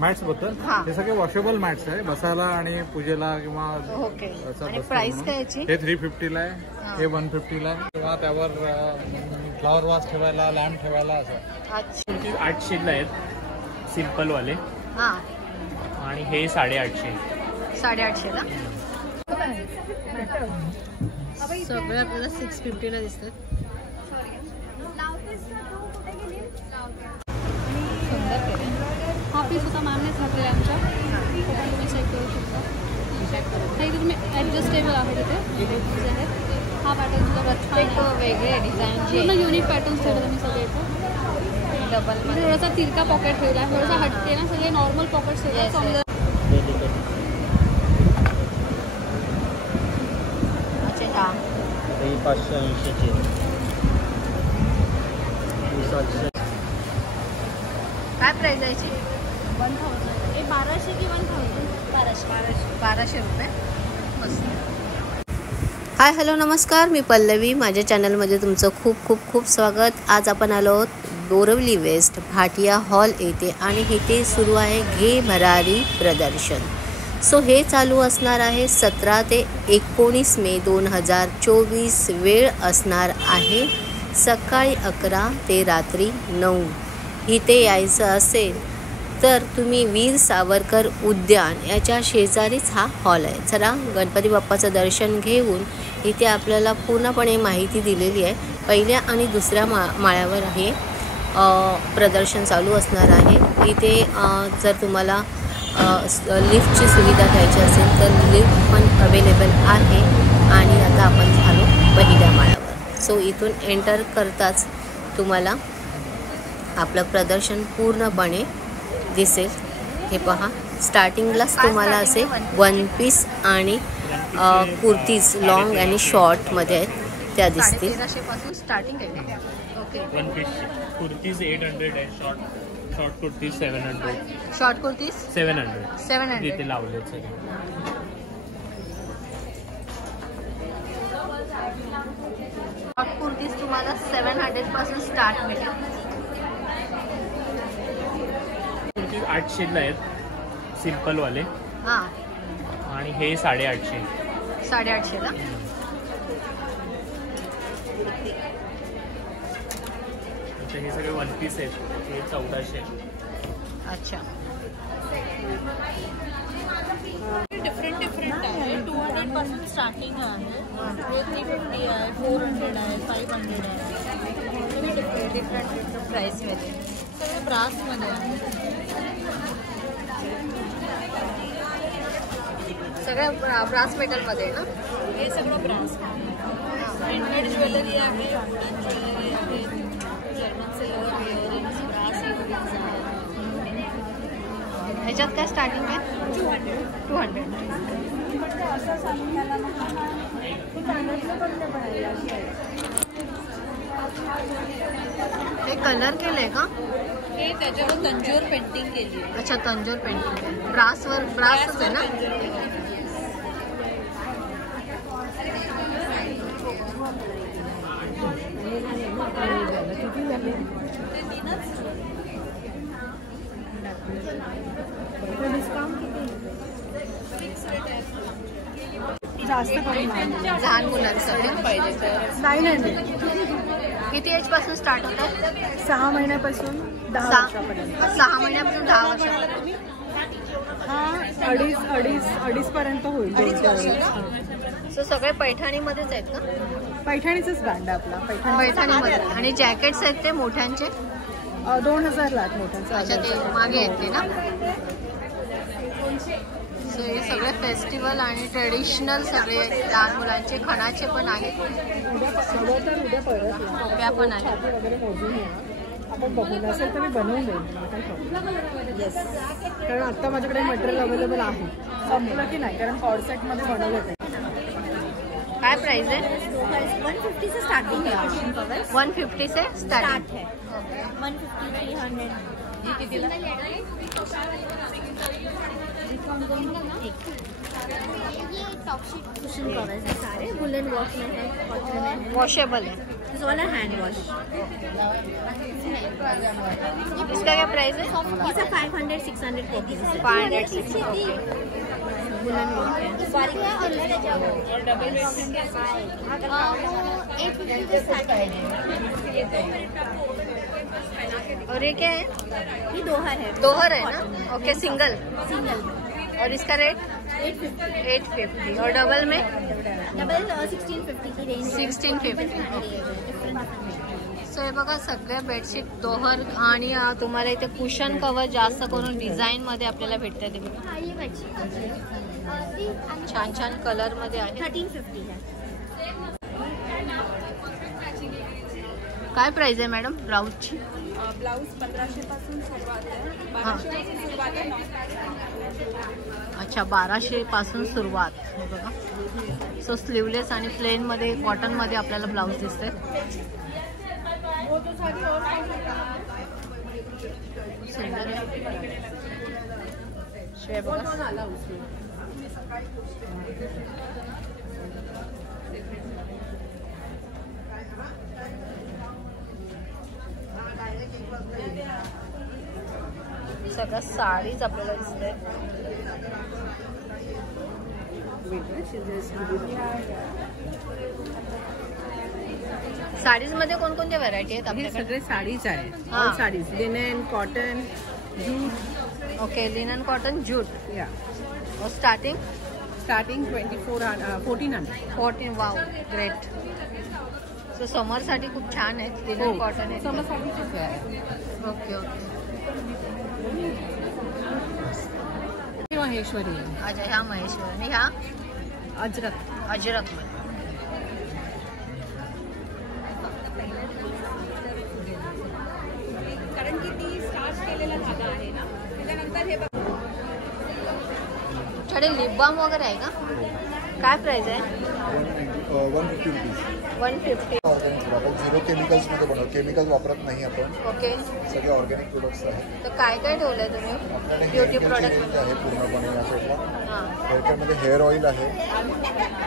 Mats बद्दल हे सगळे वॉशेबल मॅट्स आहे, बसायला आणि पूजेला किंवा आणि प्राइस काय याची? हे 350 ला आहे, हे 150 ला आहे किंवा त्यावर फ्लॉवर वास ठेवायला, लॅम्प ठेवायला असं. अच्छा 800 ला आहेत सिंपल वाले. हां आणि हे 850. 850 ला सगळे आपल्याला 650 ला दिसतात. हा पीस होता मॅमने घातलेला आमच्या, तुम्ही चेक करू शकता. हे तुम्ही ॲडजस्टेबल आहे तिथे आहेत. हा पॅटर्न सुद्धा एक वेगळे डिझाईन पूर्ण युनिक पॅटर्न्स ठेवले तुम्ही सगळे इथं. डबल थोडासा तिरका पॉकेट ठेवला आहे, थोडासा हटके ना, सगळे नॉर्मल पॉकेट्स ठेवले समजा. अच्छा हा 580 चे. काय प्राइस आहे याची? 1000. हे 1200 की 1000? 1200 रुपये. हाय हॅलो नमस्कार, मी पल्लवी. माझ्या चॅनलमध्ये तुमचं खूप खूप खूप स्वागत. आज आपण आलो आहोत बोरिवली वेस्ट भाटिया हॉल येथे आणि इथे सुरू आहे घे भरारी प्रदर्शन. सो हे चालू असणार आहे 17 ते 19 मे 2024. वेळ असणार आहे सकाळी 11 ते रात्री 9. इथे यायचं असेल तर तुम्ही वीर सावरकर उद्यान याच्या शेजारीच हा हॉल आहे. चला गणपती बाप्पाचं दर्शन घेऊन इथे आपल्याला पूर्णपणे माहिती दिलेली आहे. पहिल्या आणि दुसऱ्या माळ्यावर हे प्रदर्शन चालू असणार आहे. इथे जर तुम्हाला लिफ्टची सुविधा घ्यायची असेल तर लिफ्ट पण अवेलेबल आहे. आणि आता आपण झालो पहिल्या माळ्यावर. सो इथून एंटर करताच तुम्हाला आपलं प्रदर्शन पूर्णपणे दिसेल. हे पहा, स्टार्टिंगलाच तुम्हाला असे वन पीस आणि कुर्तीज लॉंग आणि शॉर्टमध्ये आहेत त्या दिसतील. 1300 पासून स्टार्टिंग आहे. ओके. वन पीस कुर्तीज 800 आहे, शॉर्ट कुर्तीज 700. शॉर्ट कुर्तीज 700 तिथे लावले सगळे. शॉर्ट कुर्तीज तुम्हाला 700 पासून स्टार्ट मिळेल. 800 ला आहेत सिंपल वाले. हां आणि हे 850. 850 ला. हे सगळे वन पीस आहेत, हे 1400. अच्छा डिफरंट आहे. 200 पासून स्टार्टिंग आहे, 350 आहे, 400 आहे, 500 आहे. डिफरंट प्राईसमध्ये सगळं ब्रासमध्ये आहे. सगळ्या ब्रास मेटलमध्ये आहे ना? हे सगळं ब्रास. हँडमेड ज्वेलरी आहे, वुडन ज्वेलरी आहे, German silver earrings, brass earrings आहे. ह्याच्यात काय स्टार्टिंग आहे? 200. हे कलर केलंय का? हे त्याच्यावर तंजोर पेंटिंग केली आहे. अच्छा तंजोर पेंटिंग. ब्रासवर ब्रासच आहे ना? जास्त लहान मुलांसाठी पाहिजे तर 900. किती एज पासून स्टार्ट होतं? 6 महिन्यापासून 10 वर्षापर्यंत. 6 महिन्यापासून 10 वर्षापर्यंत. हा अडीच पर्यंत होईल. सो सगळे पैठणीमध्येच आहेत का? पैठणीचाच ब्रँड आहे आपला. पैठणीमध्ये. आणि जॅकेट्स आहेत ते मोठ्यांचे 2000 ला मोठ्यांचे. अच्छा ते मागे आहेत ते ना? सो हे सगळे फेस्टिवल आणि ट्रेडिशनल सगळे लहान मुलांचे खणाचे पण आहेत. टोप्या पण आहेत. आपण बघून असेल तर मी बनवून देईन. येस, कारण आत्ता माझ्याकडे मटेरियल अवेलेबल आहे. संपलं की नाही, कारण कॉर्ड सेटमध्ये बनवलं ते. काय प्राइस है? 150 से स्टार्टिंग है. 150 से स्टार्ट है. 150 300. कुशन कवर्स है सारे, वुलन वॉश में है, कॉटन में है, वॉशेबल है। दिस ऑल आर हैंड वॉश। इसका क्या प्राइस है? These are 500 600 rupees। 500 600 woollen wash है। और डबल बेड 850 से स्टार्ट है। और ये क्या है? ये दोहर है। दोहर है ना? Okay, single. सिंगल और इसका रेट 850। और डबल में डबल 1650 की रेंज। 1650। सो हे बघा सगळ्या बेडशीट दोहर आणि तुम्हाला इथे कुशन कवर जास्त करून डिझाईन मध्ये आपल्याला भेटतात ते बघा. हाँ, ये अच्छी छान छान कलर मध्ये आहे. 1350 है। काय प्राइस आहे मॅडम ब्लाऊजची? ब्लाऊज 1500 पासून सुरुवात आहे, 1200 पासून सुरुवात आहे. अच्छा, 1200 पासून सुरुवात. हे बघा, सो स्लीवलेस आणि प्लेन मध्ये कॉटन मध्ये आपल्याला ब्लाऊज दिसते. सुंदर आहे. शिवाय बघा सगळ्या साडीज आपल्याला दिसते. साडीज मध्ये कोणकोणत्या व्हरायटी आहेत हे आपल्याकडे? सगळे साडीज आहे. हा. All sarees, linen, cotton, jute. Okay, linen cotton jute. या और starting starting 1400. 14. Wow, great. So समर साठी खूप छान आहेत. लिनन कॉटन आहे. समरसाठीच आहे. Okay okay. महेश्वरी आहे. अच्छा, ह्या महेश्वर आणि ह्या अजरक. अजरक मध्ये. कारण की ती स्टार्च केलेला धागा आहे ना, त्याच्यानंतर हे तुमच्याकडे लिप बाम वगैरे आहे का? काय प्राइस आहे? 150 रुपीज. 150. ऑर्गॅनिक आपण 0 केमिकल्समध्ये बनवतो. केमिकल वापरत नाही आपण. ओके. सगळे ऑर्गॅनिक प्रोडक्ट्स आहेत. तर काय काय ठेवलंय तुम्ही आपल्याकडे ब्युटी हेअर प्रोडक्ट? रेंज आहे पूर्णपणे या साईडला. हां. हेअर केअरमध्ये हेअर ऑइल आहे.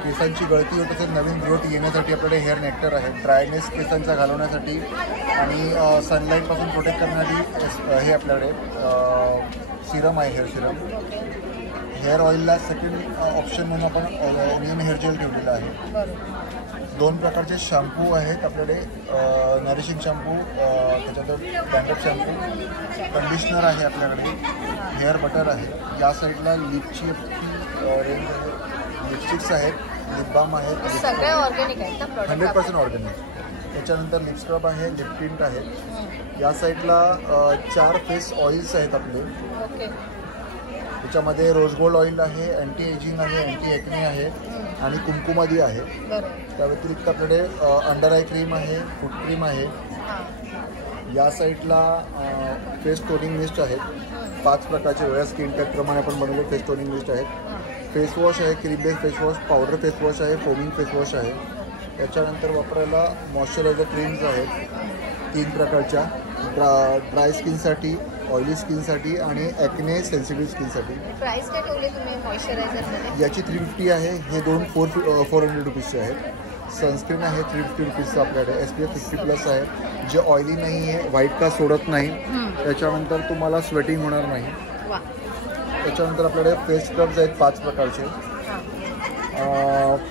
केसांची गळती होत असेल नवीन ग्रोथ येण्यासाठी आपल्याकडे हेअर नेक्टर आहे. ड्रायनेस केसांचा घालवण्यासाठी आणि सनलाईटपासून प्रोटेक्ट करणारी हे आपल्याकडे सिरम आहे, हेअर सिरम. हेअर ऑइलला सेकंड ऑप्शन म्हणून आपण नीम हेअर जेल ठेवलेलं आहे. बरोबर. 2 प्रकारचे शॅम्पू आहेत आपल्याकडे. नरिशिंग शॅम्पू, त्याच्यानंतर डॅन्ड्रफ शॅम्पू, कंडिशनर आहे आपल्याकडे, हेअर बटर आहे. या साईडला लिपची रेंज आहे. लिपस्टिक्स आहेत, लिप बाम आहेत. सगळे ऑर्गॅनिक आहेत ना प्रोडक्ट? 100% ऑर्गॅनिक. त्याच्यानंतर लिप स्क्रब आहे, लिप टिंट आहे. या साईडला 4 फेस ऑइल्स आहेत आपले. ओके. त्याच्यामध्ये रोज गोल्ड ऑइल आहे, अँटी एजिंग आहे, अँटी एक्ने आहे आणि कुमकुमादी आहे. बरोबर. त्या व्यतिरिक्त आपल्याकडे अंडर आय क्रीम आहे, फूट क्रीम आहे. हां. या साईडला फेस टोनिंग मिस्ट आहेत. 5 प्रकारचे वेगळ्या स्किन टाईपप्रमाणे आपण बनवले फेस टोनिंग मिस्ट आहेत. फेस वॉश आहे, cream base face wash, powder face wash आहे, फोमिंग फेस वॉश आहे. त्याच्यानंतर वापरायला मॉइश्चरायझर क्रीम्स आहेत 3 प्रकारच्या, ड्राय स्किनसाठी, ऑइली स्किनसाठी आणि ॲक्ने सेन्सिटिव्ह स्किनसाठी. प्राइस काय ठेवले तुम्ही मॉइश्चरायझरमध्ये? याची 350 आहे. हे 2 400 रुपीजचे आहेत. सनस्क्रीन आहे 350 रुपीजचं आपल्याकडे. SPF 50+ आहे, जे ऑइली नाही आहे, व्हाईट कास्ट सोडत नाही. त्याच्यानंतर तुम्हाला स्वेटिंग होणार नाही. वा. त्याच्यानंतर आपल्याकडे फेस स्क्रब्स आहेत 5 प्रकारचे.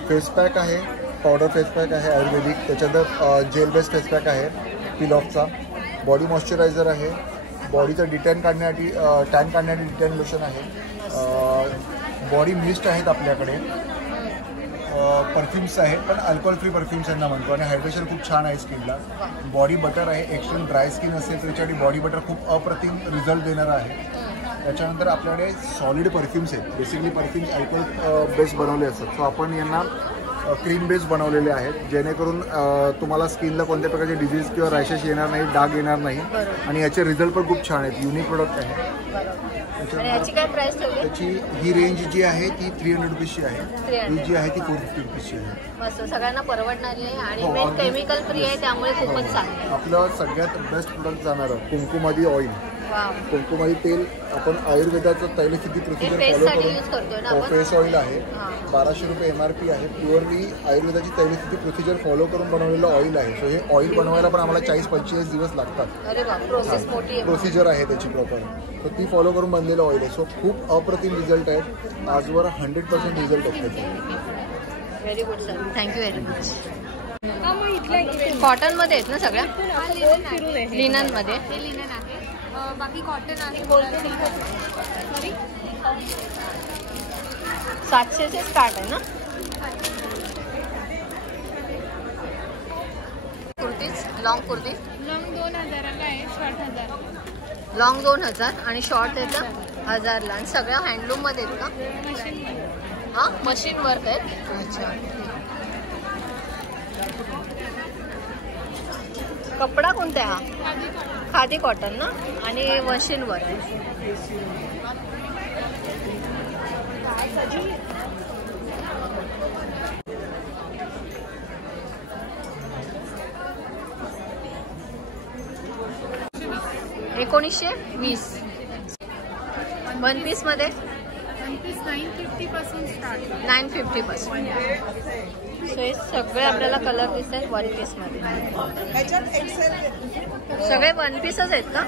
फेस पॅक आहे, पावडर फेस पॅक आहे आयुर्वेदिक. त्याच्यानंतर जेल बेस फेस पॅक आहे पील ऑफचा. बॉडी मॉइश्चरायझर आहे. बॉडीचं टॅन काढण्यासाठी डिटॅन लोशन आहे. बॉडी मिस्ट आहेत आपल्याकडे. परफ्युम्स आहेत, पण अल्कोहोल फ्री परफ्युम्स यांना म्हणतो. आणि हायड्रेशन खूप छान आहे स्किनला. बॉडी बटर आहे. एक्स्ट्रीम ड्राय स्किन असेल तर त्याच्यासाठी बॉडी बटर खूप अप्रतिम रिझल्ट देणारं आहे. त्याच्यानंतर आपल्याकडे सॉलिड परफ्युम्स आहेत. बेसिकली परफ्युम्स अल्कोहोल बेस बनवले असतात. सो आपण यांना क्रीम बेस बनवलेले आहेत, जेणेकरून तुम्हाला स्किनला कोणत्या प्रकारचे डिझीज किंवा रॅशेस येणार नाही, डाग येणार नाही. आणि याचे रिझल्ट पण खूप छान आहेत. युनिक प्रोडक्ट आहे. याची काय प्राइस ठेवली? त्याची ही रेंज जी आहे ती 300 रुपीजची आहे. ही जी आहे ती 450 रुपीजची आहे. मस्त, सगळ्यांना परवडणारी आहे आणि हो, मेन केमिकल फ्री आहे, त्यामुळे खूपच चांगलं. आपलं सगळ्यात बेस्ट प्रोडक्ट जाणारं कुंकुमादी ऑइल. वाव. कुंकुमाई तेल आपण आयुर्वेदाचं तैलशुद्धी प्रोसिजर face फॉलो साठी use करतोय ना करून आपण? फेस ऑइल आहे. हां. 1200 रुपये MRP आहे. प्युअरली आयुर्वेदाची तैलशुद्धी प्रोसिजर फॉलो करून बनवलेलं ऑइल आहे. सो हे ऑइल बनवायला पण आम्हाला 40-45 दिवस लागतात. अरे वा, प्रोसेस मोठी आहे. प्रोसिजर आहे त्याची प्रॉपर. तर ती फॉलो करून बनलेलं ऑइल आहे. सो खूप अप्रतिम रिझल्ट आहेत. आजवर 100% रिझल्ट आहेत त्याचे. Very good sir, thank you very much. Cotton मध्ये आहेत ना सगळ्या? लिनन मध्ये. हे लिनन आहे. बाकी कॉटन आहे. 700 से स्टार्ट आहे ना? कुर्तीज, लॉंग कुर्ती लॉंग 2000ला आहे, शॉर्ट 1000. लॉंग 2000 आणि शॉर्ट येतं 1000ला. आणि सगळ्या हँडलूम मध्ये आहेत का? मशीन हां, मशीन वर्क आहेत. अच्छा. कपडा कोणता आहे हा? खादी कॉटन ना, आणि मशीन वर्क आहे. $1920. 1 पीस मध्ये 950 पासून स्टार्ट. 950 पासून. सो हे सगळे आपल्याला कलर दिसत आहेत 1 पीस मध्ये. सगळे 1 पीसच आहेत का?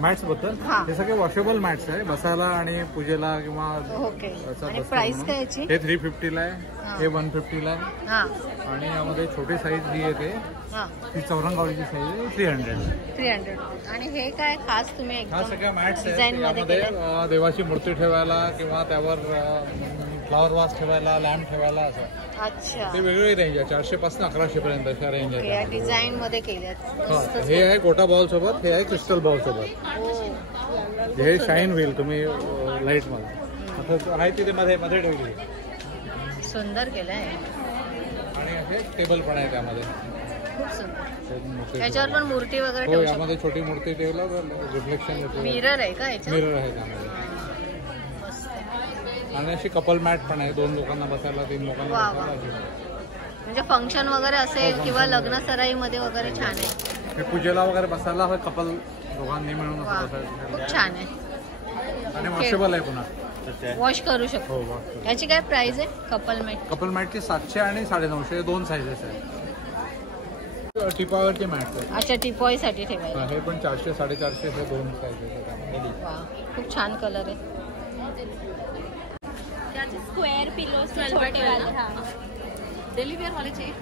मॅट्स बद्दल हा. हे सगळे वॉशेबल मॅट्स आहे, बसायला आणि पूजेला किंवा ओके. असं आणि बसतो प्राइस म्हणून. काय याची? हे 350 ला आहे. हा. हे 150 ला आहे. हां आणि यामध्ये छोटी साईज जी येते हां. ती चौरंगावलीची साईज आहे 300. 300. आणि हे काय खास तुम्ही हा एकदम सगळ्या मॅट्स आहेत. डिझाईन मध्ये यामध्ये केलंय? देवाची मूर्ती ठेवायला किंवा त्यावर फ्लॉवर वास ठेवायला, लॅम्प ठेवायला असं. अच्छा. ते वेगवेगळी रेंज आहे. 400 पासून 1100 पर्यंत अशा रेंज ओके, या आहे. डिझाईन मध्ये केल्यात. हा, हे आहे गोटा बॉल सोबत, हे आहे क्रिस्टल बॉल सोबत. हे शाईन होईल तुम्ही लाईट मध्ये. आता आहे तिथे मध्ये मध्ये ठेवली. सुंदर केलंय, आणि हे टेबल पण आहे त्यामध्ये. खूप सुंदर. मोठे याच्यावर पण मूर्ती वगैरे हो, ठेवू शकतो. यामध्ये छोटी मूर्ती ठेवलं तर रिफ्लेक्शन येतं. मिरर आहे का याच्यात? मिरर आहे त्यामध्ये. आणि अशी कपल मॅट पण आहे, 2 लोकांना बसायला, 3 लोकांना वा, बसायला वा. अशी. म्हणजे फंक्शन वगैरे असेल हो, किंवा function. लग्न सराईमध्ये वगैरे छान आहे. हे पूजेला वगैरे बसायला हे कपल दोघांनी मिळून वा, असं खूप बसायचं. छान आहे. आणि वॉशेबल आहे पुन्हा. वॉश करू शकतो. हो, वॉश. याची काय प्राइस आहे कपल मॅट? कपल मॅटची 700 आणि 950 2 साईजेस आहेत. टिपावरचे मॅट आहेत. अच्छा, टिपॉय साठी ठेवायला. हे पण 400 450 हे 2 साईजेस आहेत. वा, खूप छान कलर आहे. स्क्वायर पिलोस छोटे वाले. हाँ, डेली वेयर वाले चाहिए?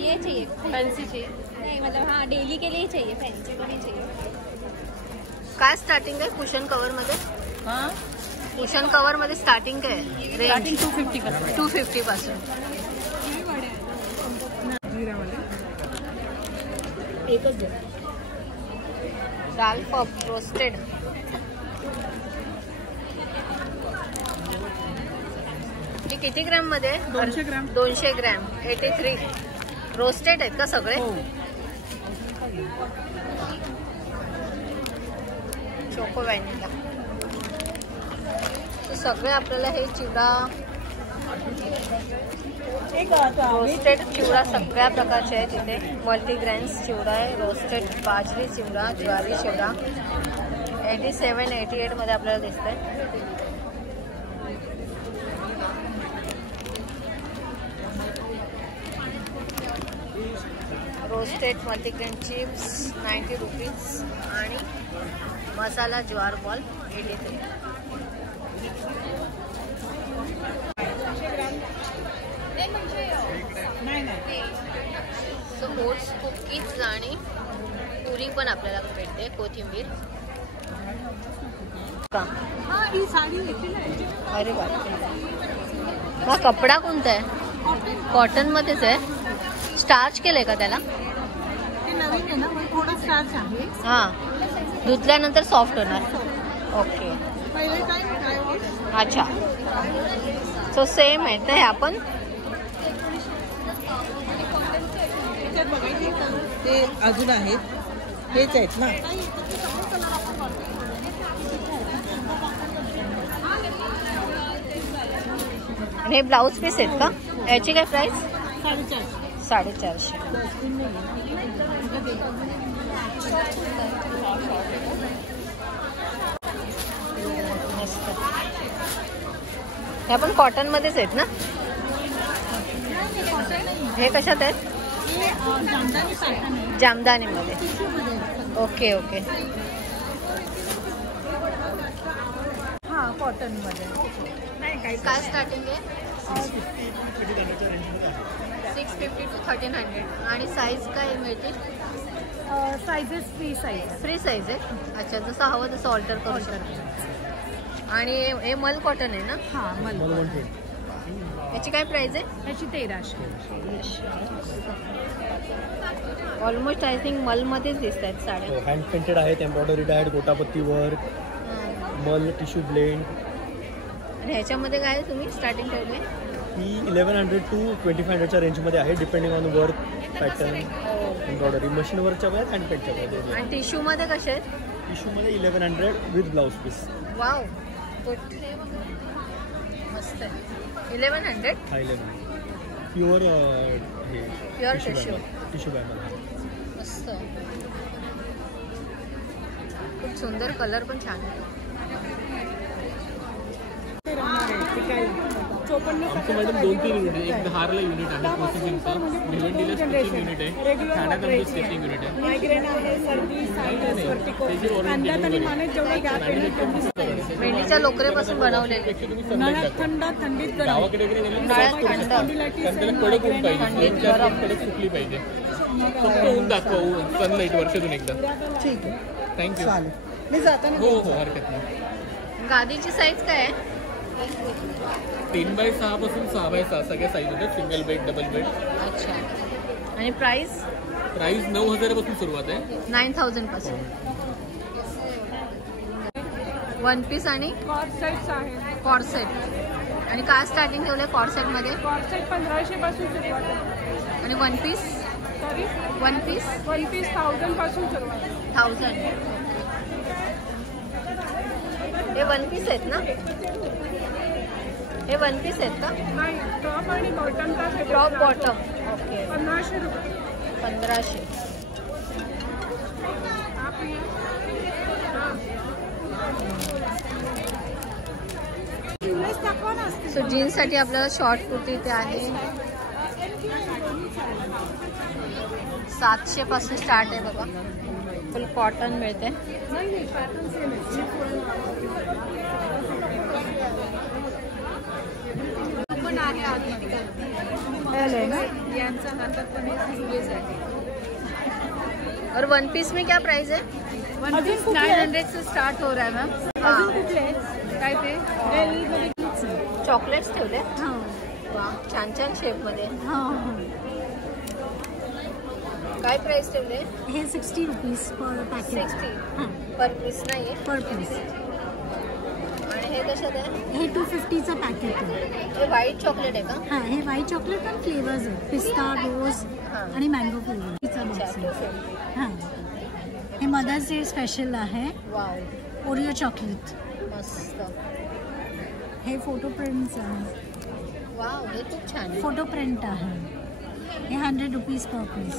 ये चाहिए. फैंसी चाहिए? नहीं मतलब हाँ, डेली के लिए ही चाहिए, फैंसी को नहीं चाहिए. काय स्टार्टिंग आहे कुशन कव्हर मध्ये? हाँ, कुशन कव्हर मध्ये स्टार्टिंग काय आहे? स्टार्टिंग 250 का. 250 पासून. एकच दे. दाल पॉप रोस्टेड. हे किती ग्रॅम मध्ये? 200 ग्रॅम. 200 ग्रॅम. 83. रोस्टेड आहेत का सगळे? हो. Choco vanilla. सगळे आपल्याला हे चिवडा, रोस्टेड चिवडा सगळ्या प्रकारचे आहेत इथे. मल्टीग्रेन्स चिवडा आहे, रोस्टेड बाजरी चिवडा, ज्वारी चिवडा. 87, 88 मध्ये आपल्याला दिसतंय. Roasted multigrain chips 90 rupees. आणि मसाला ज्वार बॉल 83. सो ओट्स कुकीज आणि पुरी पण आपल्याला भेटते. कोथिंबीर का? हाँ, ही साडी येते ना. अरे बापरे. हा कपडा कोणता आहे? कॉटन मध्येच आहे. स्टार्च केलंय का त्याला? ते नवीन आहे ना, पण थोडं स्टार्च आहे. हां, धुतल्यानंतर सॉफ्ट होणार. ओके, पहिले काय वॉश. अच्छा. सो सेम आहे ते आपण आहेत बघायचे ते अजून आहेत, हेच आहेत ना. आणि हे ब्लाऊज पीस आहेत का? याची काय प्राइस? 450. 450. मस्त. हे पण कॉटन मध्येच आहेत ना? हे कशात आहेत? जामदानी मध्ये. Okay okay. हा कॉटन मध्ये. काय स्टार्टिंग आहे? 650 to 1300. आणि साईज काय मिळते? Sizes free size. Free size आहे. अच्छा, जसं हवं तसं ऑल्टर करू शकतो. आणि हे मल कॉटन आहे ना? हा मला याची काय प्राइस आहे? याची 1300. ऑलमोस्ट आय थिंक मलमध्येच दिसत आहेत साड्या. हँड पेंटेड आहेत, एम्ब्रॉयडरी आहेत, गोटापत्ती वर्क, मल टिश्यू ब्लेंड. आणि ह्याच्यामध्ये काय तुम्ही स्टार्टिंग ठेवले? ही 1100 to 2500च्या रेंजमध्ये आहे, depending on work pattern. Embroidery machine वर्कच्या आहेत, हँड पेंटच्या आहेत. आणि टिश्यूमध्ये कसे आहेत? टिश्यूमध्ये 1100 with blouse piece. Wow, good. मस्त आहे. 1100. हा 1100 pure pure tissue. Tissue bag. मस्त. खूप सुंदर, कलर पण छान आहे. आमचं मॅडम 2-3 युनिट आहे. एक धारला युनिट आहे प्रोसेसिंगचं, भिवंडीला स्टिचिंग युनिट आहे, ठाण्यात आमचं स्टिचिंग युनिट आहे. मायग्रेन आहे, सर्दी, सायनस, व्हर्टिगो, अंदात आणि मानेत जेवढा गॅप आहे मेंढीच्या लोकरेपासून बनवलेले. उन्हाळ्यात थंड, थंडीत गरम. गावाकडे वगैरे गेले उन्हाळ्यात थंड. कारण त्याला कडक ऊन पाहिजे, कडक सुकली पाहिजे. फक्त ऊन दाखवा, सनलाईट वर्षातून एकदा. ठीक आहे, थँक्यू. चालेल. मी जाताना हो हो, हरकत नाही. गादीची साईज काय आहे? 3x6 पासून 6x6 सगळ्या साईज होतात, सिंगल बेड, डबल बेड. अच्छा. आणि प्राइस? प्राइस 9000 पासून सुरुवात आहे. 9000 पासून. वन पीस आणि कॉर्सेट्स आहे. कॉर्सेट. आणि काय स्टार्टिंग ठेवलंय कॉर्सेट मध्ये? कॉर्सेट 1500 पासून सुरुवात आहे. आणि वन पीस? तरी वन पीस 1000 पासून सुरुवात आहे. 1000. हे वन पीस आहेत ना? हे वन पीस आहेत का? नाही, टॉप आणि बॉटम का टॉप बॉटम. ओके. 1500 रुपये. 1500. सो जीन्ससाठी आपल्याला शॉर्ट कुर्ती ते आहे 700 पासून स्टार्ट आहे बघा. फुल कॉटन मिळते. पण आहे यांचा हातात पण आहे. और वन पीस में क्या प्राइस है? वन पीस 900 से स्टार्ट हो रहा है मैम. काय ते चॉकलेट्स ठेवले. छान छान शेप मध्ये. काय प्राइस ठेवले? हे 60 रुपीज पर पॅकेट. 60 पर पीस नाहीये, पर पीस. आणि हे कशात आहे? हे 250चं पॅकेट आहे. हे व्हाईट चॉकलेट आहे का? हां, हे व्हाईट चॉकलेट पण फ्लेवर्स आहेत, पिस्ता, रोज आणि मँगो फ्लेवर. तिचा बॉक्स आहे. हां, हे मदर्स डे स्पेशल आहे. Wow, Oreo chocolate. मस्त. हे फोटो प्रिंट्स आहे. वाव, हे खूप छान आहे. फोटो प्रिंट आहे. हे 100 रुपीज पर पीस.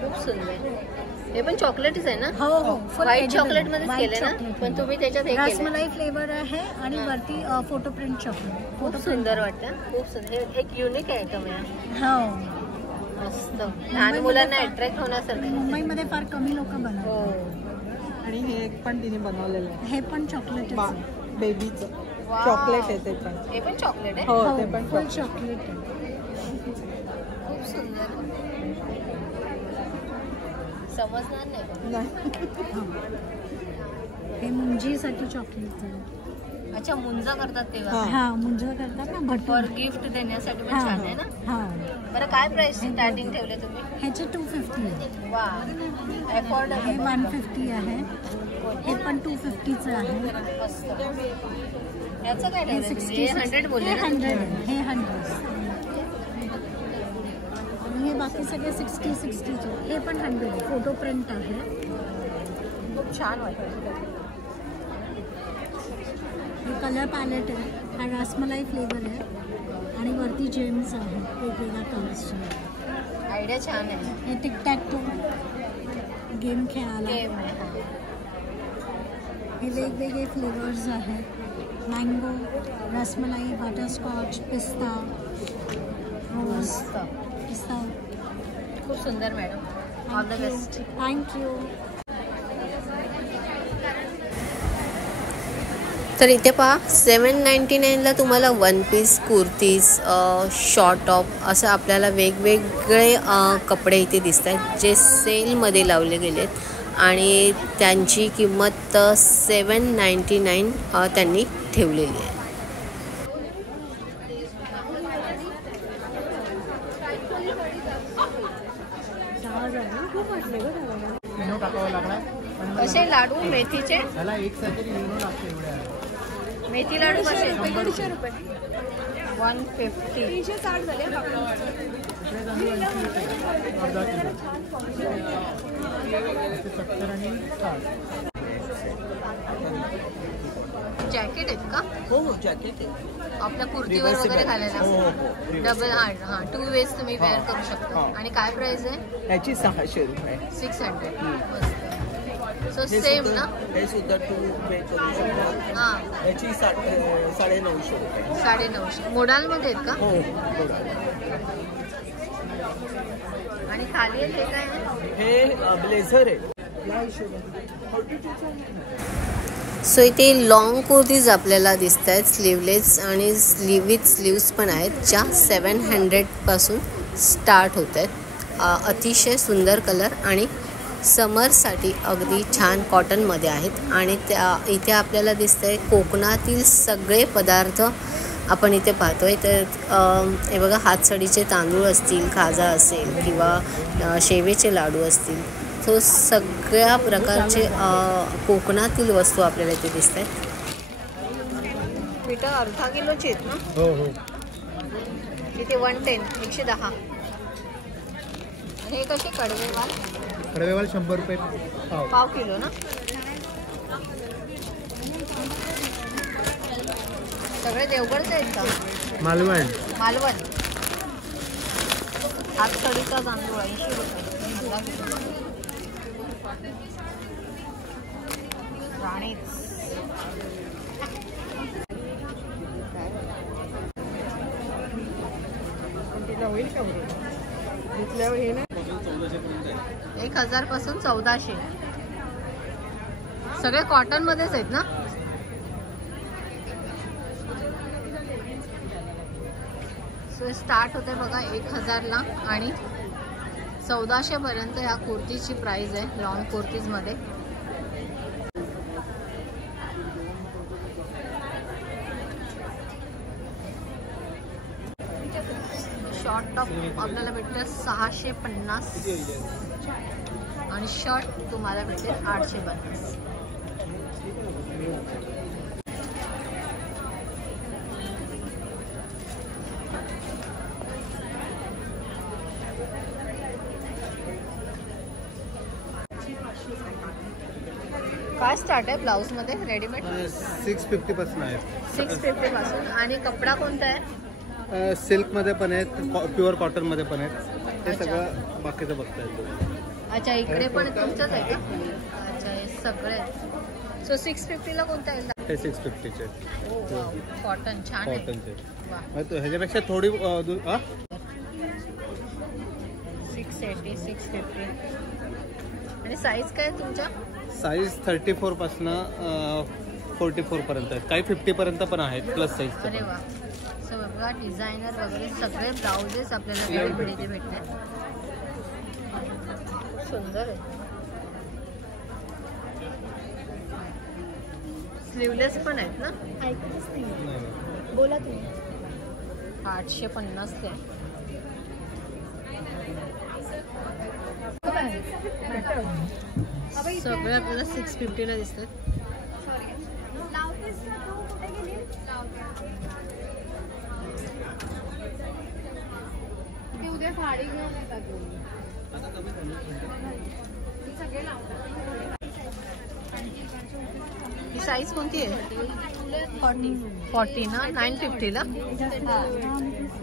खूप सुंदर. हे पण चॉकलेटच आहे ना? हो हो, व्हाईट चॉकलेट मध्येच केले ना? पण तुम्ही त्याच्यात हे केलं. रसमलाई फ्लेवर आहे आणि वरती फोटो प्रिंट चॉकलेट. खूप सुंदर वाटतं. खूप सुंदर. हे एक युनिक आयटम आहे. हो, मस्त. लहान मुलांना अट्रॅक्ट होण्यासारखं. मुंबईमध्ये फार कमी लोक बनवतात. हो. आणि हे एक पण तिने बनवलेलं आहे, हे पण चॉकलेट बेबीचं वाव. चॉकलेट आहे ते पण. हे पण चॉकलेट आहे. हो, ते पण फुल chocolate. चॉकलेट आहे. खूप सुंदर. समजणार नाही. नाही. हे मुंजीसाठी चॉकलेट आहे. अच्छा, मुंजा करतात तेव्हा. हा, मुंज करतात ना फॉर भटूर. गिफ्ट देण्यासाठी पण हा छान आहे ना? हा, बरं, काय प्राइस स्टार्टिंग ठेवले तुम्ही? ह्याचे 250 आहे. वा, हे अफोर्डेबल. 150 आहे. हे पण 250चं आहे. मस्त. याचं काय हे ठेवलं? 60. हे 100 बोलले हे ना? 100 आहे. हे 100. हे बाकी सगळे 60-60चे. हे पण 100 फोटो प्रिंट आहे. खूप छान वाटतं. हे कलर पॅलेट आहे. हा रसमलाई फ्लेवर आहे आणि वरती जेम्स आहे वेगवेगळ्या कलर्सचे. आयडिया छान आहे. हे टिक टॅक टू गेम खेळायला. गेम आहे. हे वेगवेगळे फ्लेवर्स आहेत. मँगो, रसमलाई, बटरस्कॉच, पिस्ता, रोज, पिस्ता. खूप सुंदर madam. All the best. Thank you. तर इथे पहा 799ला तुम्हाला one piece, kurtis, short top असं आपल्याला वेगवेगळे कपडे इथे दिसत आहेत जे सेलमध्ये लावले गेलेत आणि त्यांची किंमत 799 त्यांनी ठेवलेली आहे. कसे लाडू मेथीचे? मेथी लाडू कसे? 150 रुपये. 150. 360 झाले. जॅकेट आहेत का? हो जॅकेट आहे. आपल्या कुर्तीवर वगैरे घालायला. डबल हां 2 वेज तुम्ही वेअर करू शकता. आणि काय प्राइस आहे याची? 600 रुपये. 600. सो सेम ना? हे सुद्धा 2 वे करू शकतो. हां याची 950 रुपये. 950. मोडालमध्ये आहेत का? हो. आणि खाली हे काय आहे? हे ब्लेझर आहे. सो इथे लॉंग कुर्तीज आपल्याला दिसत आहेत स्लीवलेस आणि विथ स्लीव्स पण आहेत ज्या 700पासून स्टार्ट होत आहेत. अतिशय सुंदर कलर आणि समरसाठी अगदी छान कॉटनमध्ये आहेत. आणि त्या इथे आपल्याला दिसतं आहे कोकणातील सगळे पदार्थ आपण इथे पाहतोय. तर हे बघा हातसडीचे तांदूळ असतील, खाजा असेल किंवा शेवेचे लाडू असतील. तो सगळ्या प्रकारचे कोकणातील वस्तू आपल्याला इथे दिसत आहेत. पिठं अर्धा किलोची आहेत ना? हो. इथे 110, 110. हे कसे कडवेवाल? कडवेवाल 100 रुपये पाव किलो ना? सगळे देवगडचे आहेत का? मालवण. हातसडीचा तांदूळ 80 रुपये. राणीच. होईल का बरोबर? घेतल्यावर हे ना 1000 पासून 1400. सगळे कॉटन मध्येच आहेत ना? सो स्टार्ट होते बघा 1000ला आणि 1400 पर्यंत ह्या कुर्तीची प्राइस आहे लॉंग कुर्तीज मध्ये. शॉर्ट टॉप आपल्याला भेटतं 650 आणि शर्ट तुम्हाला भेटेल 850. काय स्टार्ट आहे ब्लाऊज मध्ये रेडीमेड? 650 पासून आहे. 650 पासून. आणि कपडा कोणता आहे? सिल्क मध्ये पण आहेत, प्युअर कॉटन मध्ये पण आहेत. हे सगळं बाकीचं बघताय. अच्छा इकडे पण तुमचंच आहे का? अच्छा हे सगळे. सो 650ला कोणता आहे? हे 650चे कॉटन छान आहे. कॉटनचे ह्याच्यापेक्षा थोडी 680, 650. आणि साईज काय आहे तुमच्या? साईज 34 पासून 44 पर्यंत आहेत. काही 50 पर्यंत पण आहेत प्लस साईज. अरे वा. सो बघा डिझायनर वगैरे सगळे ब्लाउजेस आपल्याला रेडीमेड इथे भेटतात. सुंदर आहे. स्लीवलेस पण आहेत ना? बोला तुम्ही. 850 ते सगळे आपल्याला 650ला दिसतात. उद्या साडी घेऊन येतात. ही साईज कोणती आहे? 40 ना, 950 ला.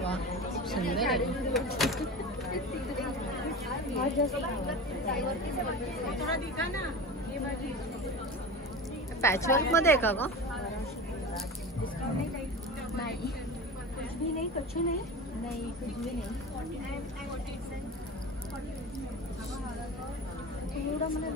वा, सुंदर आहे. पॅचवर्क मध्ये आहे का ग? नहीं कुछ नहीं, नहीं कुछ भी नहीं. थोड़ा मला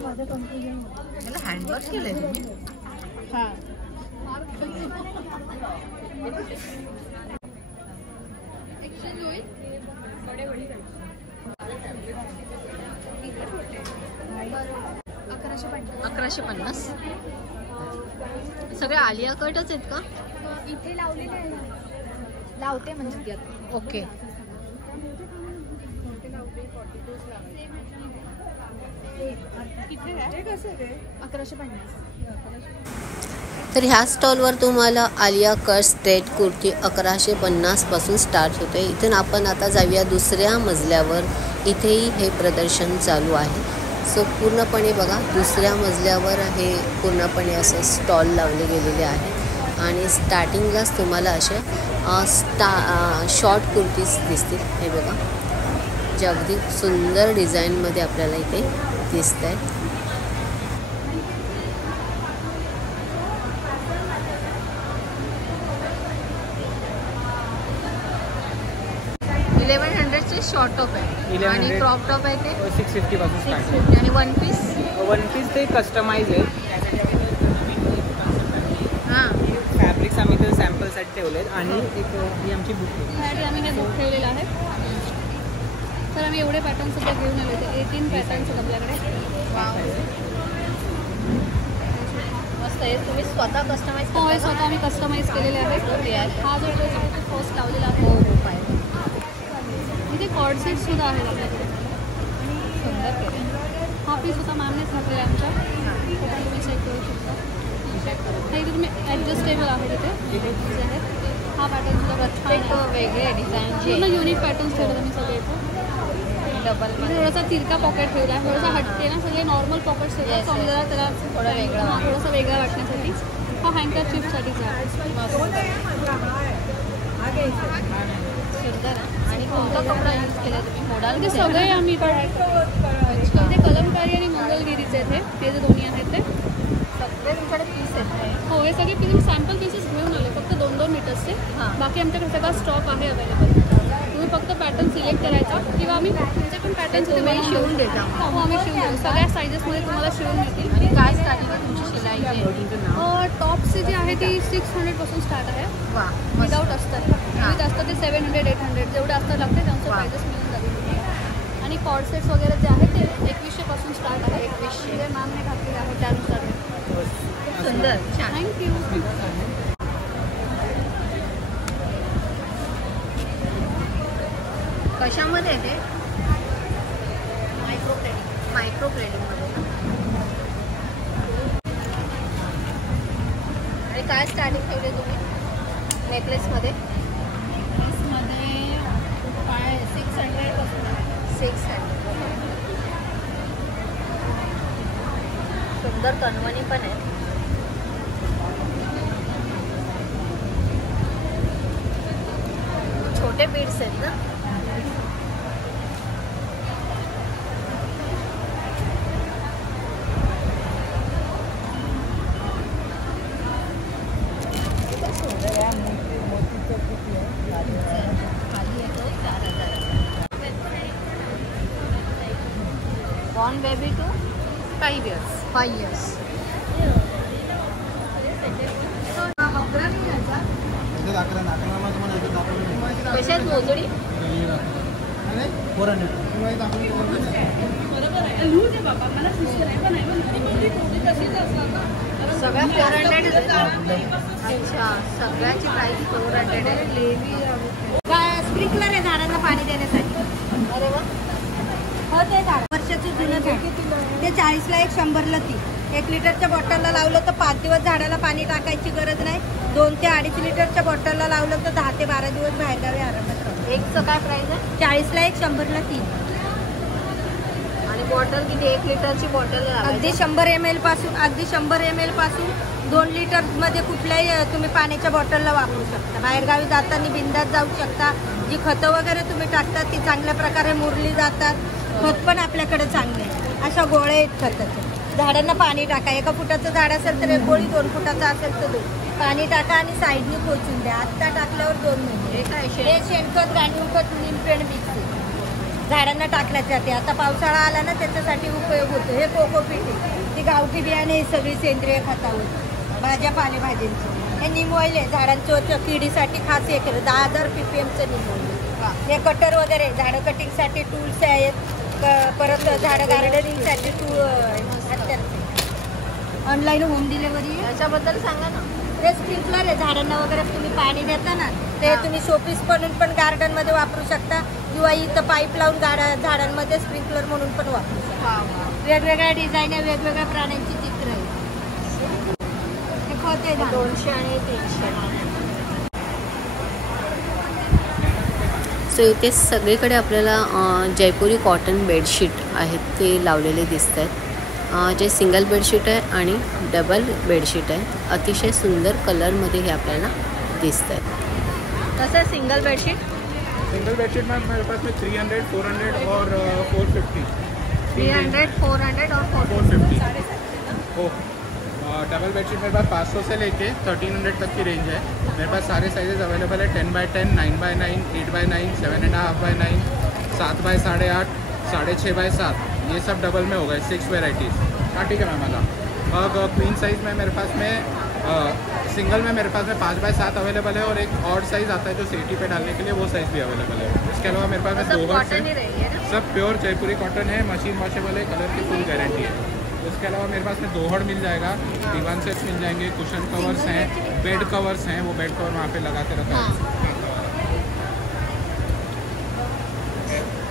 माझं कन्फ्युजन याला हँडवर्क केलंय तुम्ही? हा. एक्सचेंज होईल. 1150. सगळे आलिया कटच आहेत का? इथे लावलेले आहे. लावते म्हणजे ती आता. ओके. किती आहे? कसं आहे? 1150. तर ह्या स्टॉलवर तुम्हाला आलिया कट स्ट्रेट कुर्ती 1150 पासून स्टार्ट होते. इथून आपण आता जाऊया दुसऱ्या मजल्यावर. इथेही हे प्रदर्शन चालू आहे. सो पूर्णपणे बघा, दुसऱ्या मजल्यावर हे पूर्णपणे असं स्टॉल लावले गेलेले आहे आणि स्टार्टिंगलाच तुम्हाला असे शॉर्ट कुर्तीज दिसतील. हे बघा, जे अगदी सुंदर डिझाईनमध्ये आपल्याला इथे दिसत आहेत. 1100चे शॉर्ट टॉप आहे आणि क्रॉप टॉप आहे ते 650 पासून स्टार्ट. आणि वन पीस ते कस्टमाइज आहे. हां, फॅब्रिक्स आम्ही ते सॅम्पलसाठी ठेवलेत आणि एक ही आमची बुक आहे. त्यासाठी आम्ही हे बुक ठेवलेलं आहे. तर आम्ही एवढे पॅटर्न सुद्धा घेऊन आले होते. 18 पॅटर्न्स आहेत आपल्याकडे. मस्त आहे. तुम्ही स्वतः कस्टमाइज हो, हे स्वतः आम्ही कस्टमाइज केलेले आहेत. हा जो ड्रेस आहे तो फर्स्ट लावलेला आहे. इथे कॉर्ड सेट सुद्धा आहेत आपल्याकडे. सुंदर केलं. हा पीस सुद्धा मॅमनेच घातलेला आहे आमच्या. तुम्ही चेक करू शकता. हे इथे तुम्ही ॲडजस्टेबल आहे तिथे आहेत. हा पॅटर्न सुद्धा प्रत्येक वेगळे डिझाईनचे पूर्ण युनिक पॅटर्न्स ठेवले आम्ही सगळे इथे. डबल थोडासा तिरका पॉकेट ठेवला आहे. थोडासा हटके ना, सगळे नॉर्मल पॉकेट्स ठेवले. समजा त्याला थोडं वेगळं थोडंसं वेगळं वाटण्यासाठी. हा हँकर चिपसाठीचा आहे. सुंदर. आणि कोणता कपडा यूज केला तुम्ही? मोडाल ते सगळे आम्ही ते कलमकारी आणि मंगलगिरीचे आहेत. हे जे दोन्ही आहेत ते सगळे तुमच्याकडे पीस आहेत. हो, हे सगळे पीस सॅम्पल पीसेस घेऊन आले. फक्त 2-2 मीटर्सचे. बाकी आमच्याकडे सगळा स्टॉक आहे अवेलेबल. तुम्ही फक्त पॅटर्न सिलेक्ट करायचा किंवा आम्ही तुमचे पण पॅटर्न तुम्ही शिवून देता. हो, आम्ही शिवून देऊ. सगळ्या साईजेसमध्ये तुम्हाला शिवून मिळतील. आणि काय स्टार्टिंग आहे तुमची शिलाईची? टॉपची जी आहे ती 600 पासून स्टार्ट आहे. वा, विदाऊट असतात. विथ असतं ते 700-800 जेवढे असतात लागते त्यांचं प्राइजेस मिळून जातील. आणि कॉर्ड सेट्स वगैरे जे आहेत ते 2100 पासून स्टार्ट आहे. 2100 जे मॅमने घातलेले आहे त्यानुसार. सुंदर, छान. थँक्यू. कशामध्ये ते? मायक्रो प्लेडिंगमध्ये. आणि काय स्टार्टिंग ठेवले तुम्ही नेकलेसमध्ये? मध्ये 600 पासून 600. सुंदर कणवणी पण आहे. छोटे बीड्स आहेत ना? Born baby to 5 years. 5 years. कशात मोजडी? 400. सगळ्या 400. अच्छा, सगळ्याची प्राइस 400 आहे. स्प्रिंकलर आहे झाडांना पाणी देण्यासाठी. अरे वा. हो, ते झाड वर्ष वर्षाचं जुनं झाड ते 40ला 1, 100ला 3. 1 लिटरच्या बॉटलला लावलं तर 5 दिवस झाडाला पाणी टाकायची गरज नाही. 2 ते 2.5 लिटरच्या बॉटलला लावलं तर 10 ते 12 दिवस बाहेरगावी आरामात राहतं. एकचं काय प्राइस आहे? 40ला 1, 100ला 3. आणि बॉटल किती? 1 लिटरची बॉटल अगदी 100 ml पासून 2 लिटरमध्ये कुठल्याही तुम्ही पाण्याच्या बॉटलला वापरू शकता. बाहेरगावी जाताना बिंदात जाऊ शकता. जी खतं वगैरे तुम्ही टाकतात ती चांगल्या प्रकारे मुरली जातात. खत पण आपल्याकडे चांगले अशा गोळे आहेत खताचे. झाडांना पाणी टाका. 1 फुटाचं झाड असेल तर 1 गोळी, 2 फुटाचं असेल तर 2. पाणी टाका आणि साईडनी पोचून द्या. आत्ता टाकल्यावर 2 महिने. हे शेणखत, गांडूळखत, निमपेंड मिक्स आहे. झाडांना टाकण्यात जाते. आता पावसाळा आला ना त्याच्यासाठी उपयोग होतो. हे कोकोपीट आहे. ती गावठी बियाणे ही सगळी सेंद्रिय खतावर भाज्या पालेभाज्यांची. हे नीम ऑइल आहे. झाडांच्या किडीसाठी खास हे केलं 10,000 ppmचं नीम ऑइल. हे कटर वगैरे झाडं कटिंगसाठी टूल्स आहेत. परत झाडं गार्डनिंगसाठी ऑनलाईन होम डिलेव्हरी. याच्याबद्दल सांगा ना. ते स्प्रिंकलर आहे. झाडांना वगैरे तुम्ही पाणी देता ना ते तुम्ही शोपीस म्हणून पण गार्डनमध्ये वापरू शकता किंवा इथं पाईप लावून झाडांमध्ये स्प्रिंकलर म्हणून पण वापरू शकता. वेगवेगळ्या डिझाईन आहे. वेगवेगळ्या प्राण्यांची चित्र आहे. हे खत आहे 200 आणि 300. सो इथे सगळीकडे आपल्याला जयपुरी कॉटन बेडशीट आहेत ते लावलेले दिसत आहेत. जे सिंगल बेडशीट आहे आणि डबल बेडशीट आहे. अतिशय सुंदर कलरमध्ये हे आपल्याला दिसत आहेत. कसं आहे single bedsheet? Single bedsheet ma'am मेरे पास में 300, 400 और 450. 300, 400 और 450 हो. डबल बेडशीट मेरे पास 500 से लेके 1300 तक की रेंज है. मेरे पास सारे साइजेस अवेलेबल है. 10x10, 9x9, 8x9, 7.5x9, 7x8.5, 6.5x7. ये सब डबल में हो गए 6 वेराइटीज़. हाँ ठीक है मैम. आगा अब क्वीन साइज़ में मेरे पास में सिंगल में मेरे पास में 5x7 अवेलेबल है और एक और साइज़ आता है जो सीटी पे डालने के लिए वो साइज़ भी अवेलेबल है. इसके अलावा मेरे पास में 2 कॉटन ही रही है ना? सब प्योर जयपुरी कॉटन है. मशीन वॉशेबल है. कलर की फुल गारंटी है. उसके अलावा मेरे पास में दोहड़ मिल जाएगा. दीवान सेट्स मिल जाएंगे. कुशन कवर्स हैं. बेड कवर्स हैं. वो बेड कवर वहाँ पे लगा के रखा है.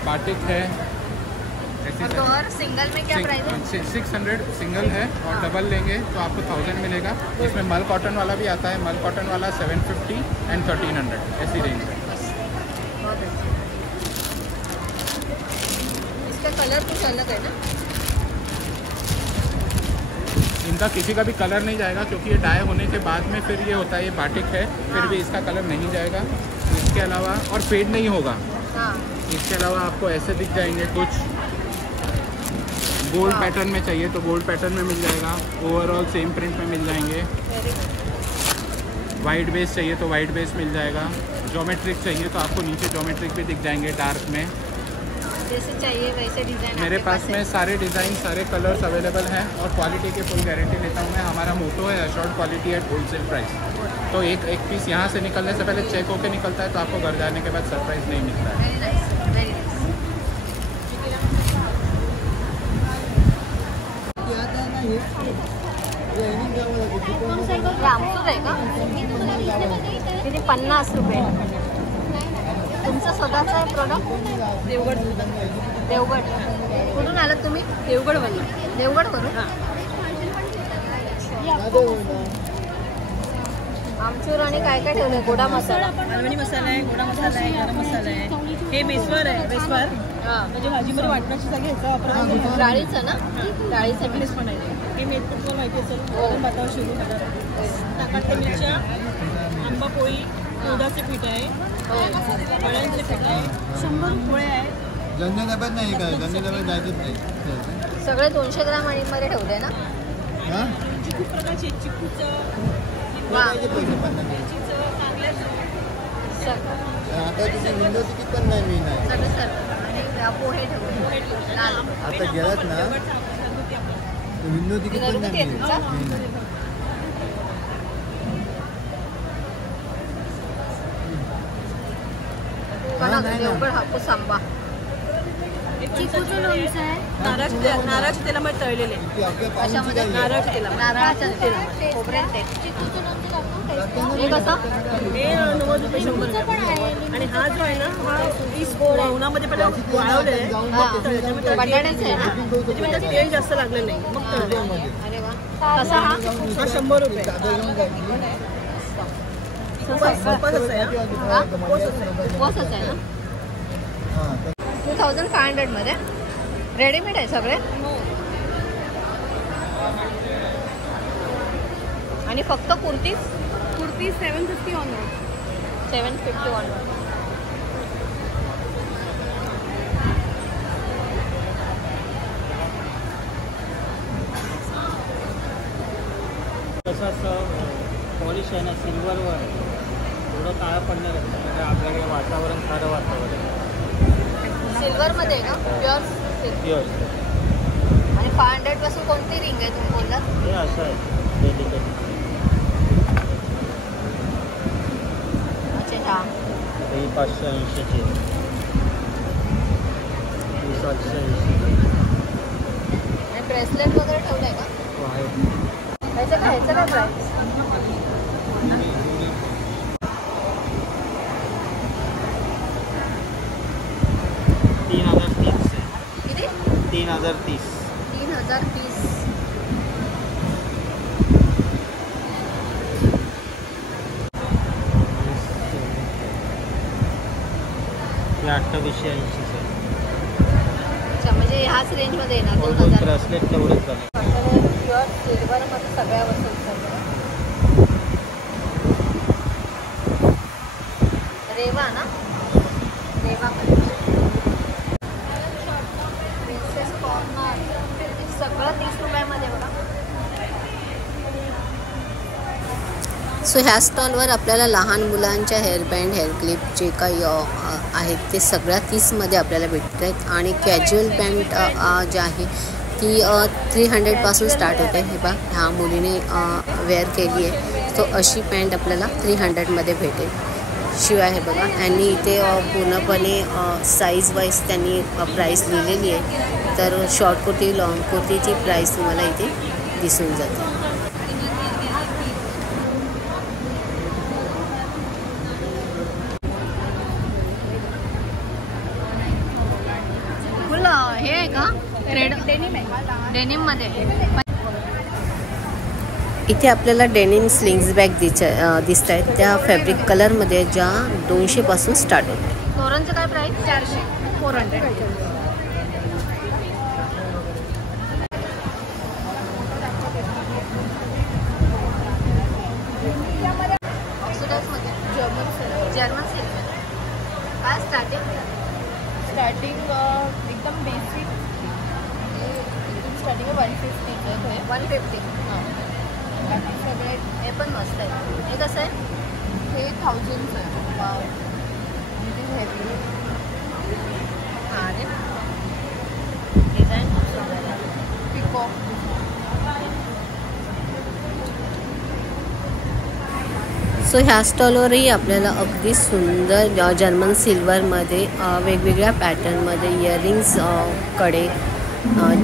बाटिक है. और सिंगल में क्या प्राइस है? 600 सिंगल है और डबल लेंगे तो आपको 1000 मिलेगा. इसमें मल कॉटन वाला भी आता है. मल कॉटन वाला 750 एंड 1300 ऐसी रेंज है. इसका कलर कुछ अलग है ना? इनका किसी का भी कलर नहीं जाएगा क्योंकि ये डाई होने के बाद में फिर ये होता है. ये बाटिक है फिर भी इसका कलर नहीं जाएगा. इसके अलावा और फेड नहीं होगा. इसके अलावा आपको ऐसे दिख जाएंगे कुछ. गोल्ड पैटर्न में चाहिए तो गोल्ड पैटर्न में मिल जाएगा. ओवरऑल सेम प्रिंट में मिल जाएंगे. वाइट बेस चाहिए तो वाइट बेस मिल जाएगा. ज्योमेट्रिक चाहिए तो आपको नीचे ज्योमेट्रिक भी दिख जाएंगे डार्क में. जैसे चाहिए वैसे डिज़ाइन मेरे पास में सारे डिज़ाइन सारे कलर्स अवेलेबल हैं और क्वालिटी की फुल गारंटी लेता हूँ मैं. हमारा मोटो है assured quality eight wholesale price. तो एक पीस यहाँ से निकलने से पहले चेक होकर निकलता है तो आपको घर जाने के बाद सरप्राइज नहीं मिलता है. Very nice. आमसूर आहे का? किती? 50 रुपये. तुमचं स्वतःचं आहे प्रोडक्ट? देवगड. कुठून आलात तुम्ही? देवगडवरून. आमचूर आणि काय काय ठेवलं? गोडा मसाला, मालवणी मसाला आहे, गोडा मसाला आहे, गरम मसाला आहे. हे बेसवर आहे. बेसवर म्हणजे भाजीमध्ये वाटण्याची जागी ह्याचा वापर. डाळीचं ना? डाळीचं मिक्स पण आहे. हे मेथपूर माहिती असेल. भातावर शिजून टाकाटच्या मिरच्या, आंबा पोळी, दुधाचे पीठ आहे, फळ्यांचे पीठ आहे, 100 पोळे आहेत. गंधेदाबाद नाही का? गंधेदाबाद जायचंच नाही. सगळे 200 ग्राम आणि मध्ये ठेवले ना? खूप प्रकारचे चिकूचं आता तिथे विंडो तिकीट पण नाही मिळणार. पोहे ठेवले. आता गेलात ना विंडो तिकीट पण नाही मिळणार. देवगड हापूस आंबा. चिकूचं लोणचं आहे. नारळाच्या तेलामध्ये तळलेले. नारळाच्या तेलामध्ये. खोबऱ्याचं तेल. चिकूचं लोणचं हे कसं? हे 90 रुपये 100 ग्रॅम. आणि हा जो आहे ना हा 20 उन्हामध्ये पण वाळवले आहे. बटाट्याचे आहे ना? त्याच्यामध्ये तेल जास्त लागलेलं नाही मग तळले. अरे वा. कसा हा? हा 100 रुपये. उपवासच आहे हा. उपवासच आहे ना? 2500 मध्ये रेडीमेड आहे सगळे. आणि फक्त कुर्तीज 750 ऑनवर्ड. 750 ऑनवर्ड. तसंच पॉलिश आहे ना सिल्वरवर थोडं काळा पडणार आहे म्हणजे आपल्याकडे वातावरण खारं वातावरण सिल्वर मध्ये आहे का? Pure silver. प्युअर. आणि 500 पासून कोणती रिंग आहे तुम्ही बोललात? हे असं आहे डेलिकेट. अच्छा हा. ही 580ची आहे. ही 780. आणि ब्रेसलेट वगैरे ठेवलंय का? हो आहे. ह्याचं काय प्राईस? किती? 3030. 3030. हे 2880 आहे. अच्छा म्हणजे ह्याच रेंजमध्ये येणार दोन 2000. ब्रेसलेट तेवढेच झाले. प्युअर सिल्वरमध्ये सगळ्या वस्तू सगळ्या. रेवा ना? रेवा प्रिन्सेस कॉर्नर सगळं 30 रुपयामध्ये बघा. सो ह्या स्टॉलवर आपल्याला लहान मुलांच्या हेअरबँड हेअर क्लिप जे काही आहेत ते सगळ्या 30मध्ये आपल्याला भेटत आहेत. आणि कॅज्युअल पॅन्ट जे आहे ती 300पासून स्टार्ट होते. हे बघा ह्या मुलीने वेअर केली आहे तो अशी पॅन्ट आपल्याला 300मध्ये भेटेल. शिवाय हे बघा यांनी इथे पूर्णपणे साईज वाईज त्यांनी प्राईस लिहिलेली आहे. तर शॉर्ट कुर्ती लॉंग कुर्तीची प्राईस तुम्हाला इथे दिसून जाते. फुल हे आहे का? डेनिम मध्ये. इथे आपल्याला डेनिम स्लिंग्स बॅग दिसत आहेत त्या फॅब्रिक कलरमध्ये ज्या 200पासून स्टार्ट होते. तोरणचं काय प्राईस? 400. 400. जर्मन सिल्क काय स्टार्टिंग एकदम बेसिक स्टार्टिंग 150. 150. हां. बाकी सगळे हे पण मस्त आहे. हे कसं आहे? हे 1000चं आहे. हेवी. हां रे डिझाईन खूप सुंदर आहे. पिको. सो ह्या स्टॉलवरही आपल्याला अगदी सुंदर जर्मन सिल्वरमध्ये वेगवेगळ्या पॅटर्नमध्ये इयरिंग्स कडे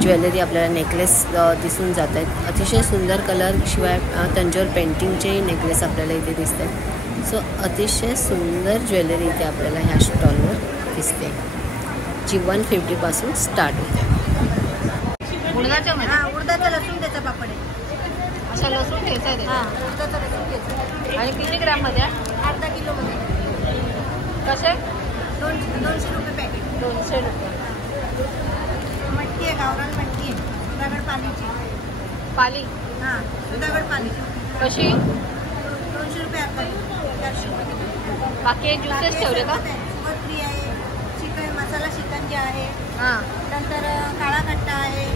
ज्वेलरी आपल्याला नेकलेस दिसून जात आहेत. अतिशय सुंदर कलर शिवाय त्यांच्यावर पेंटिंगचे नेकलेस आपल्याला इथे दिसत आहेत. सो अतिशय सुंदर ज्वेलरी इथे आपल्याला ह्या स्टॉलवर दिसते जी 150पासून स्टार्ट होते. उडदाच्या मध्ये उडदाचा लसूण त्याचा पापड आहे. अच्छा लसूण घ्यायचं आहे. हां उडदाचा लसूण घ्यायचा. आणि किती ग्रॅममध्ये? अर्धा किलोमध्ये. कसे? 200 रुपये पॅकेट. 200 रुपये. मटकी आहे गावरान मटकी आहे. सुधागड पालीची. पाली. हां सुधागड पालीची. कशी? 200 रुपये अर्धा किलो. 400 रुपये. बाकी ज्युसेस ठेवले का? शुगर फ्री आहे. चिकन मसाला चिकन जे आहे. हां. नंतर काळा खट्टा आहे.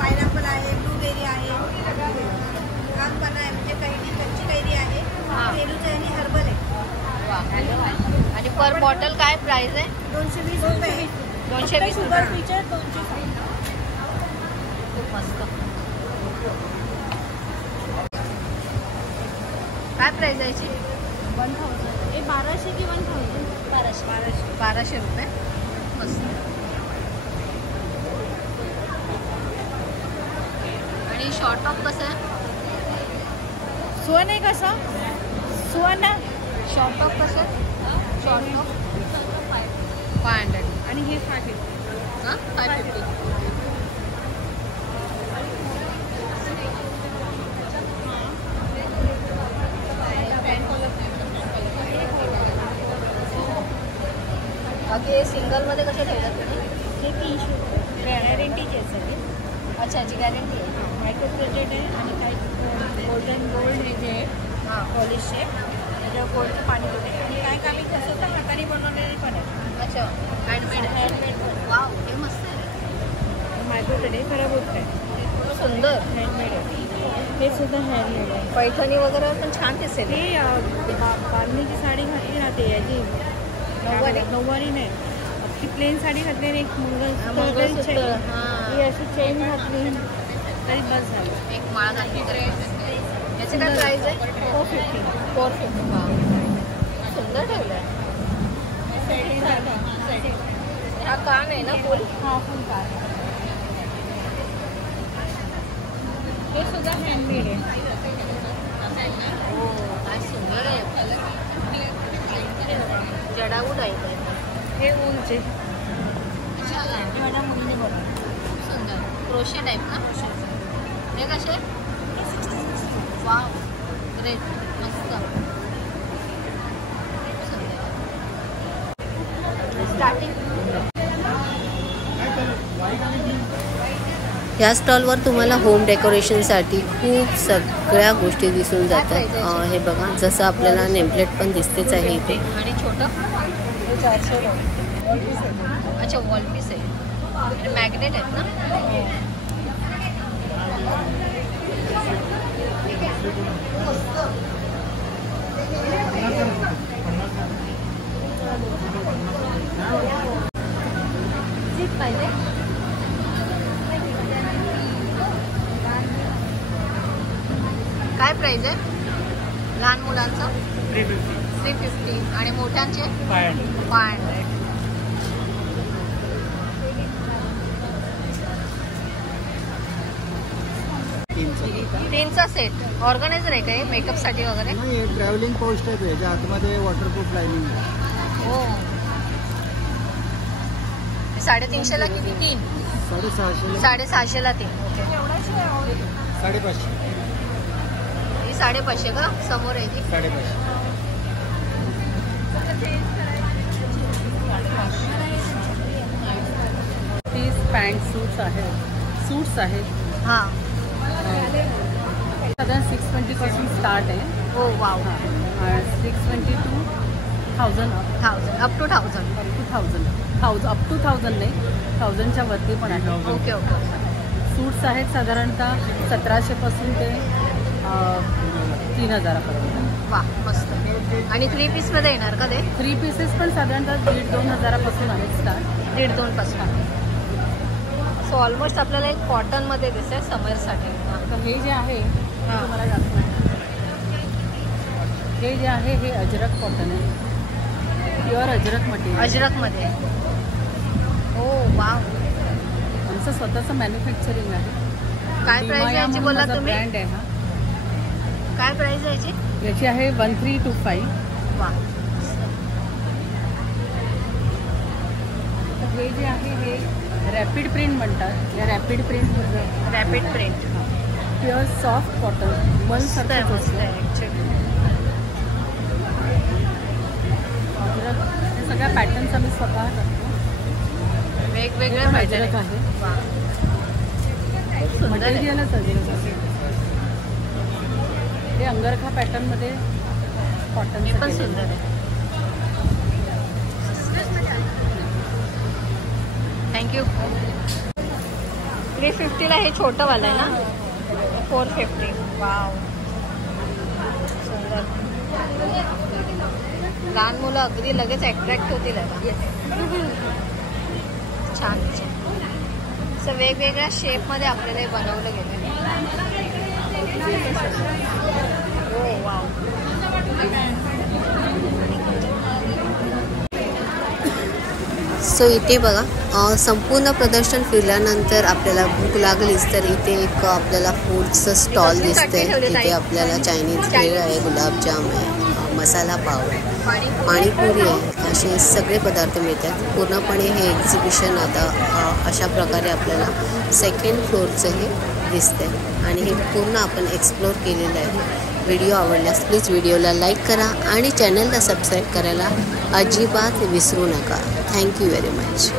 पायनॅपल आहे. ब्लूबेरी आहे. कामपणा आहे म्हणजे कैरी कच्ची कैरी आहे. पेरूचं आणि हर्बल आहे. आणि पर बॉटल काय प्राइस आहे? 220 रुपये आहे. 220 शुगर फीचर 200. खूप मस्त. काय प्राइस आहे याची? 1000. हे 1200 की 1000? 1200 रुपये. मस्त. आणि शॉर्ट टॉप कसं आहे? सोन आहे कसा? सुवर्ण शॉर्ट टॉप कसे शॉर्ट टॉप 500 आणि हे 550. हां 550. बाकी हे सिंगलमध्ये कसे ठेवतात तुम्ही? हे 300 गॅरंटीचे आहे सगळे. अच्छा याची गॅरंटी आहे. मायक्रो प्रोजेक्ट आहे आणि काही गोल्ड हे जे आहे हां पॉलिशचे त्याच्यावर गोल्डचं पाणी होते आणि काय कामी कसं तर हाताने बनवलेले पण आहे. अच्छा हँडमेड वाव हे मस्त आहे. मायक्रो प्रोजेक्ट खराब होत नाही. सुंदर हँडमेड आहे. हे सुद्धा हँडमेड आहे. पैठणी वगैरे पण छान दिसेल. हे बांधणीची साडी घातली राहते याची नऊवारी नाही ती प्लेन साडी घातली आणि एक मंगलसूत्र ही अशी चेन घातली तरी बस झालं. एक माळा घातली तर याची काय प्राईस आहे? 450. 450. सुंदर ठेवलं आहे. हा कान आहे ना फुल? हा फुल कान. हे सुद्धा हँडमेड आहे. हो काय सुंदर आहे. जडाऊ टाईप आहे. हे ऊनचे माझ्या मुलीने बघा खूप सुंदर क्रोशे टाईप ना. हे कसे? वाव ग्रेट मस्त सुंदर. स्टार्टिंग या स्टॉलवर तुम्हाला होम डेकोरेशनसाठी खूप सगळ्या गोष्टी दिसून जातात. हे बघा जसं आपल्याला नेमप्लेट पण दिसतेच आहे इथे. आणि छोटं 400. अच्छा वॉल पीस आहे. मॅग्नेट आहेत ना. पाहिजे काय प्राइस आहे लहान मुलांचं? 350 आणि मोठ्यांचे 500. तीनचा सेट ऑर्गनायझर आहे काय मेकअपसाठी वगैरे? नाही ट्रॅव्हलिंग पाऊच टाईप आहे ज्या आतमध्ये वॉटरप्रूफ लाईनिंग. हो 350ला किती? 3 650ला 3. ओके 550. ही 550 का समोर आहे ती? 550. पॅन्ट सूट्स आहेत. हां साधारण 620 पासून स्टार्ट आहे. हो wow 620 to 1000 up to 1000. Up to 1000 नाही 1000च्या वरती पण आहे. Okay okay. सूट्स आहेत साधारणतः 1700 पासून ते 3000 पर्यंत. वा मस्त. आणि 3 पीसमध्ये येणार का ते? 3 पीसेस पण साधारणतः 1,500-2,000 पासून आहेत स्टार्ट. 1,500 पासून. सो ऑलमोस्ट आपल्याला एक कॉटनमध्ये दिसेल समरसाठी. तर हे जे आहे हे तुम्हाला दाखवतो. हे जे आहे हे अजरक कॉटन आहे. Pure Ajrak material. अजरकमध्ये. हो वाव. आमचं स्वतःचं मॅन्युफॅक्चरिंग आहे. काय प्राइस याची बोला तुम्ही? ब्रँड आहे हा. काय प्राइस याची? याची आहे 1325. वा. हे जे आहे हे रॅपिड प्रिंट म्हणतात. या rapid print pure soft cotton मस्त आहे ॲक्च्युली. हे सगळ्या पॅटर्न्स आम्ही स्वतः करतो. वेगवेगळे अजरक आहे. मटेरियलच अजरक आहे. हे अंगरखा पॅटर्नमध्ये कॉटन पण सुंदर आहे. थँक्यू. 350ला हे छोटंवालं आहे ना? 450. वाव सुंदर. लहान मुलं अगदी लगेच अट्रॅक्ट होतील आता. छान छान. असं वेगवेगळ्या शेपमध्ये आपल्याला हे बनवलं गेलं. हो वाव. सो इथे बघा संपूर्ण प्रदर्शन फिरल्यानंतर आपल्याला भूक लागलीच तर इथे एक आपल्याला फूडचं स्टॉल दिसतंय. इथे आपल्याला चायनीज भेळ आहे, गुलाबजाम आहे, मसाला पाव आहे, पाणीपुरी आहे, असे सगळे पदार्थ मिळतात. पूर्णपणे हे एक्झिबिशन आता अशा प्रकारे आपल्याला सेकंड फ्लोअरचं हे दिसतंय आणि हे पूर्ण आपण एक्सप्लोर केलेलं आहे. व्हिडिओ आवडल्यास प्लीज व्हिडिओला लाईक करा आणि चॅनलला सबस्क्राईब करायला अजिबात विसरू नका. Thank you very much.